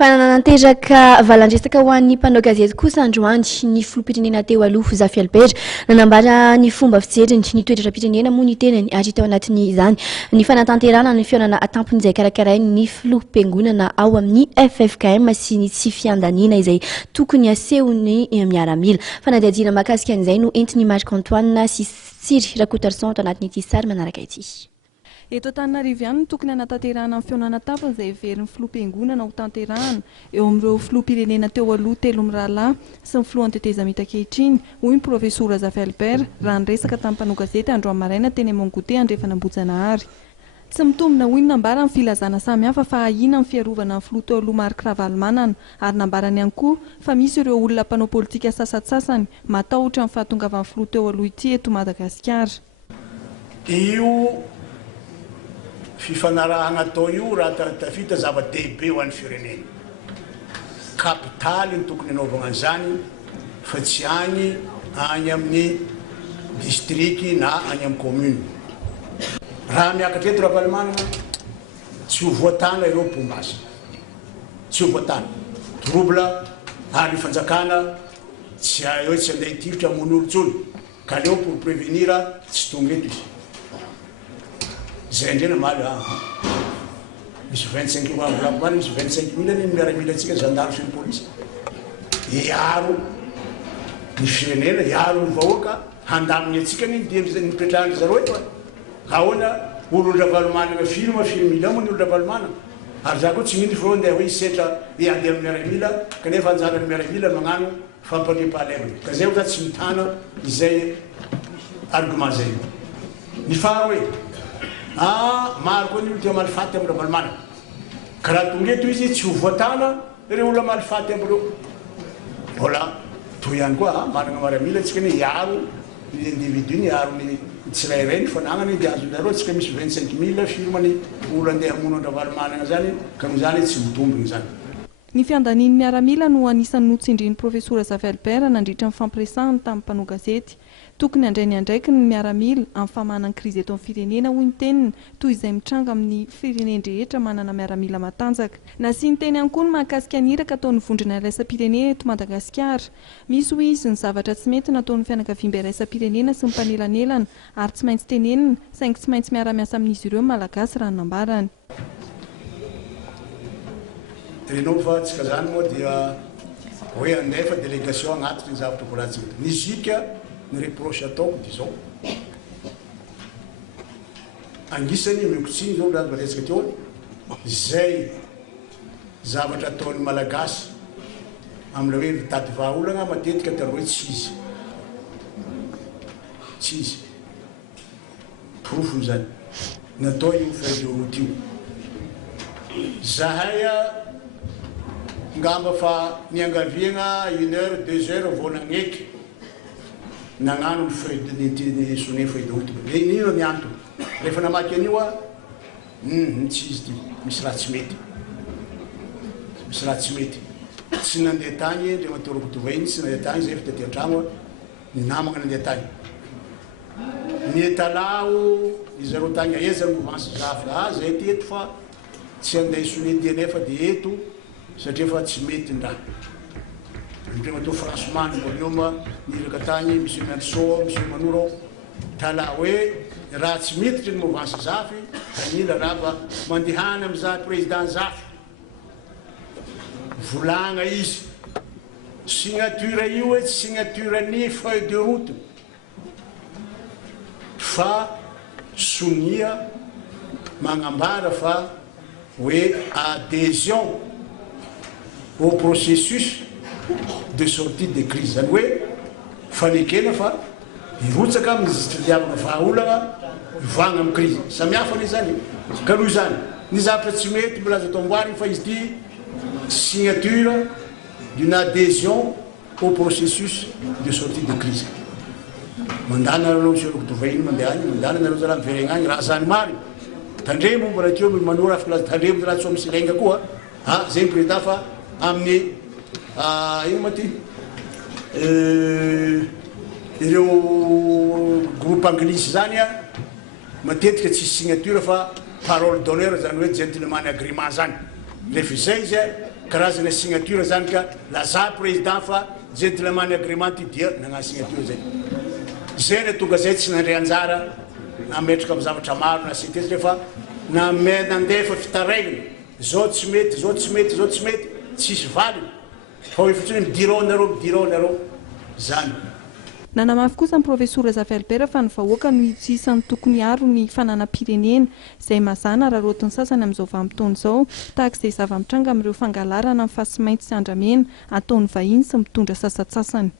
Fanananteraka valandresaka ho an'ny mpanao gazety kosa androany ny filoham-pirenena teo aloha Zafy Albert nanambara ny fomba fijeriny ny toetrapitrenena moa ny tenany ary tao anatin'izany ny fanatanterana ny fihaonana atampony izay karakarainy ny filoham-piangonana ao amin'ny FFKM sy ny tsy fiandaniana izay tokony asehony miaramila fanadihadiana mahakasika an'izay no entiny Marc Antoine sy Siry Rakotarsson tao anatin'ity sary manaraka ity. Eto Antananarivo ihany no tokony hanatanterahana amin'ny fihaonana tampony izay heverin'ny filoham-piangonana ho tanterahana eo amin'ireo filoham-pirenena teo aloha telo mirahalahy sy ny filohan'ny tetezamita ankehitriny hoy ny profesora Zafy Albert raha niresaka tamin'ny mpanao gazety androany maraina teny Mongote andrefana Ambojanahary. Tsy mitombina hoy ny nambara amin'ny filazana samihafa fa ahina amin'ny fiarovana ny filoha teo aloha Marc Ravalomanana ary nambarany ihany koa fa misy ireo olona mpanao politika sasatsasany matahotra amin'ny fahatongavan'ny filoha teo aloha ity eto Madagasikara. Fifanarahana atao io raha tafita zava-dehibe ho an'ny firenena. Kapitaly ny tokony hanaovana an'izany fa tsy any amin'ny district na any amin'ny commune. Raha miakatra eto Ravalomanana tsy ho voatana ireo mpomasa. Tsy ho voatana. Trouble ary fanjakana tsy eo tsy andeha hitifitra mon'olontsolo ka leo pour prévenir tsy tonga eto izy. Zay ndrena maly misy 25 000 misy 25 000 ny miaramila antsika gendarme sy ny police iaro ny firenena iaro ny vahoaka handaminy antsika ny nipetrahany zareo eto ahoana olo Ravalomanana film ila moa ny olo Ravalomanana ary za koa tsy mino fo ndeha hoe isetra iady amin'ny miaramila kanefa anjaran'ny miaramila magnano fampaliam-pahalemana ka zay za tsy mitana izay argument zay ny faro hoe maro koa ny olo tia malifaty amin'ny Ravalomanana ka raha tonga eto izy tsy ho voatana ireo olona malifaty amin'ireo voilà toy ihany koa manana miaramila antsika ny iaro ny individu ny iaro ny tsirairay ny fanagnany dia azonareo antsika misy 25 000 firmany olo andeha hamono ny Ravalomanana zany ka noho zany tsy mitombina zany. Ny fiandanian'ny miaramila no anisan'ny notsindrin'ny profesora Zafy Albert nandritra ny fampiresahany tamin'ny mpanao gazety. Tokony andrainy andraiky ny miaramila amin'ny famahanany krizy eto amin'ny firenena hoy ny teniny toy izay mitranga amin'ny firenena rehetra manana miaramila matanjaka. Nasiany teny ihany koa ny mahakasika ny iraka ataon'ny vondrona iraisam-pirenena eto Madagasikara. Misy hoy izy ny zavatra tsy mety nataon'ny fianakaviana iraisam-pirenena sy ny mpanelanelana ary tsy maintsy tenenina saingy tsy maintsy miara-miasa amin'izy ireo malagasy raha nambarany. Tenenao fa tsika zany moa dia hoe andefa délégation agnatitra ny zavatra volatsika. Ny zika ny reproche ataoko dia zao. Angisany miokotsiny zao raha resaka teo izay zavatra ataon'ny malagasy amin'ilay hoe mitady vahaolana matetika taloha hoe tsy izy. Tsy izy. Profony zany. Natao io feuille de route io. Zahay ngamba fa niangaviana 1 heure 2 heures vao nagneky nagnano ny feuille de sonné feuille de route. Ino miantona rehefa namaky an'io tsy izy ty misy raha tsy mety. Misy raha tsy mety. Tsy nandeha tany ndre matoroko tovahiny tsy nandeha tany zay fa tety an-tragno ny namagna nandeha tany. Ny etalao izareo tany aiza ny mouvance Zafy zay ty eto fa tsy andeha sonné DNA fa dia eto satria fa tsy mety ny raha. Ndre mato franchement ny volume niraka tany monsieur Manso monsieur Manoro tala hoe raha tsy miditra ny mouvance Zafy anila raha mandehana amin'za président Zafy volagna izy signature io hoe tsy signature ny feuille de route fa sonia magnambara fa oui, adhésion au processus de sortie de crise. Oui, fanekena fa irotsaka amin'ny fitiavana vahaolana ivagna amin'ny crise. Samihafa ny zany. Ka noho zany, ny zavatra tsy mety mbola azo atao amboarina fa izy ty signature d'une adhésion au processus de sortie de crise. Mandana nareo monsieur Rokotovahiny mandeha any, mandana nareo zala miverena any raha zany marina. Tandremo mbola teo manora afaka laza tandremo raha tsy misy lenga koa zay ny président fa amin'ny ino ma ty ireo groupe anglisy zany matetika tsy signature fa parole d'honneur zany hoe gentleman agreement zany rehefa izay izy karazana signature zany ka laza président fa gentleman agreement dia nagnano signature zay zay ne tonga zay tsy nandray anjara nametraka amin'ny zavatra maro na sy tezy rehefa nandefa fitaraigny zao tsy mety zao tsy mety zao tsy mety tsisy valiny fa hoe fotsiny midironareo zany. Nanamafy kosa ny profesora Zafialbert fa ny vahoaka no isan'ny tokony aro ny fananam-pirenena izay mazana raha rotiny sasany amin'izao vanim-potoana izao tahaka izay zava-mitranga amin'ireo fangalarana amin'ny fasimainty sy andramena ataon'ny vahiny sy mitondra sasatsasany.